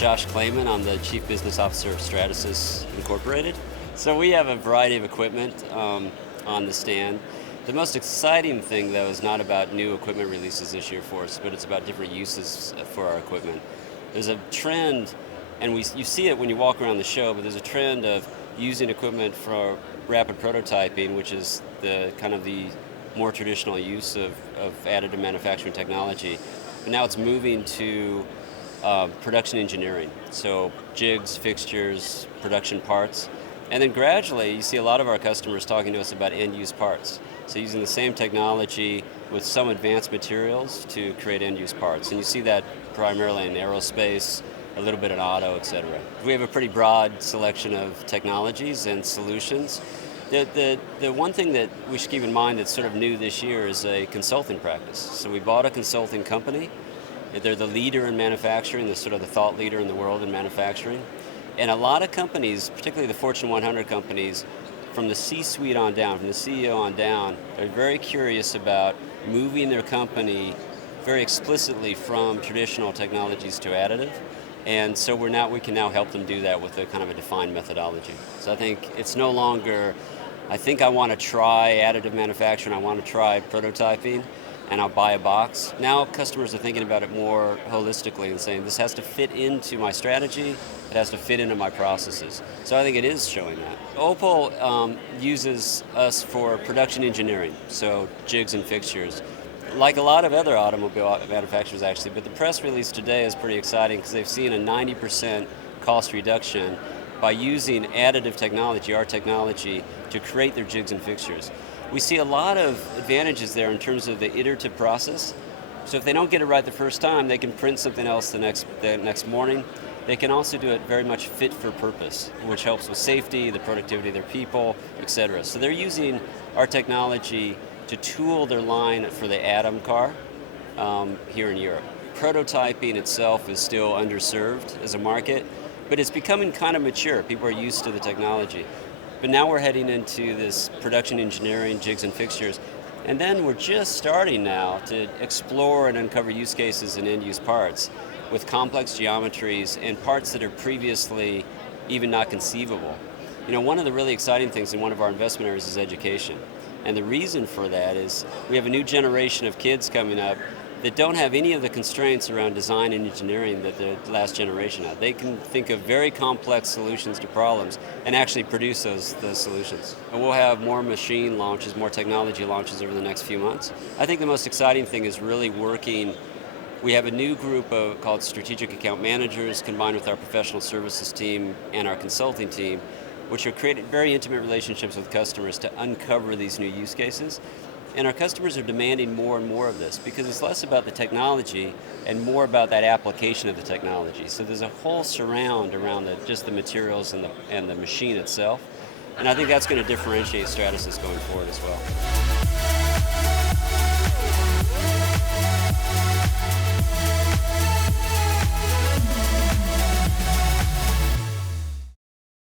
Josh Claman. I'm the Chief Business Officer of Stratasys Incorporated. So we have a variety of equipment on the stand. The most exciting thing, though, is not about new equipment releases this year for us, but it's about different uses for our equipment. There's a trend, and you see it when you walk around the show, but there's a trend of using equipment for rapid prototyping, which is the kind of the more traditional use of additive manufacturing technology. But now it's moving to production engineering, so jigs, fixtures, production parts. And then gradually, you see a lot of our customers talking to us about end-use parts. So using the same technology with some advanced materials to create end-use parts. And you see that primarily in aerospace, a little bit in auto, et cetera. We have a pretty broad selection of technologies and solutions. The one thing that we should keep in mind that's sort of new this year is a consulting practice. So we bought a consulting company. They're the leader in manufacturing, the sort of the thought leader in the world in manufacturing. And a lot of companies, particularly the Fortune 100 companies, from the C-suite on down, from the CEO on down, are very curious about moving their company very explicitly from traditional technologies to additive. And so we can now help them do that with a kind of a defined methodology. So I think it's no longer, I think I want to try additive manufacturing, I want to try prototyping, and I'll buy a box. Now customers are thinking about it more holistically and saying, this has to fit into my strategy, it has to fit into my processes. So I think it is showing that. Opal uses us for production engineering, so jigs and fixtures, like a lot of other automobile manufacturers actually, but the press release today is pretty exciting because they've seen a 90% cost reduction by using additive technology, our technology, to create their jigs and fixtures. We see a lot of advantages there in terms of the iterative process. So if they don't get it right the first time, they can print something else the next morning. They can also do it very much fit for purpose, which helps with safety, the productivity of their people, et cetera. So they're using our technology to tool their line for the Atom car here in Europe. Prototyping itself is still underserved as a market, but it's becoming kind of mature. People are used to the technology. But now we're heading into this production engineering, jigs and fixtures, and then we're just starting now to explore and uncover use cases in end-use parts with complex geometries and parts that are previously even not conceivable. You know, one of the really exciting things in one of our investment areas is education. And the reason for that is we have a new generation of kids coming up that don't have any of the constraints around design and engineering that the last generation had. They can think of very complex solutions to problems and actually produce those solutions. And we'll have more machine launches, more technology launches over the next few months. I think the most exciting thing is really working. We have a new group called Strategic Account Managers combined with our professional services team and our consulting team, which are creating very intimate relationships with customers to uncover these new use cases. And our customers are demanding more and more of this because it's less about the technology and more about that application of the technology. So there's a whole surround around just the materials and the machine itself. And I think that's going to differentiate Stratasys going forward as well.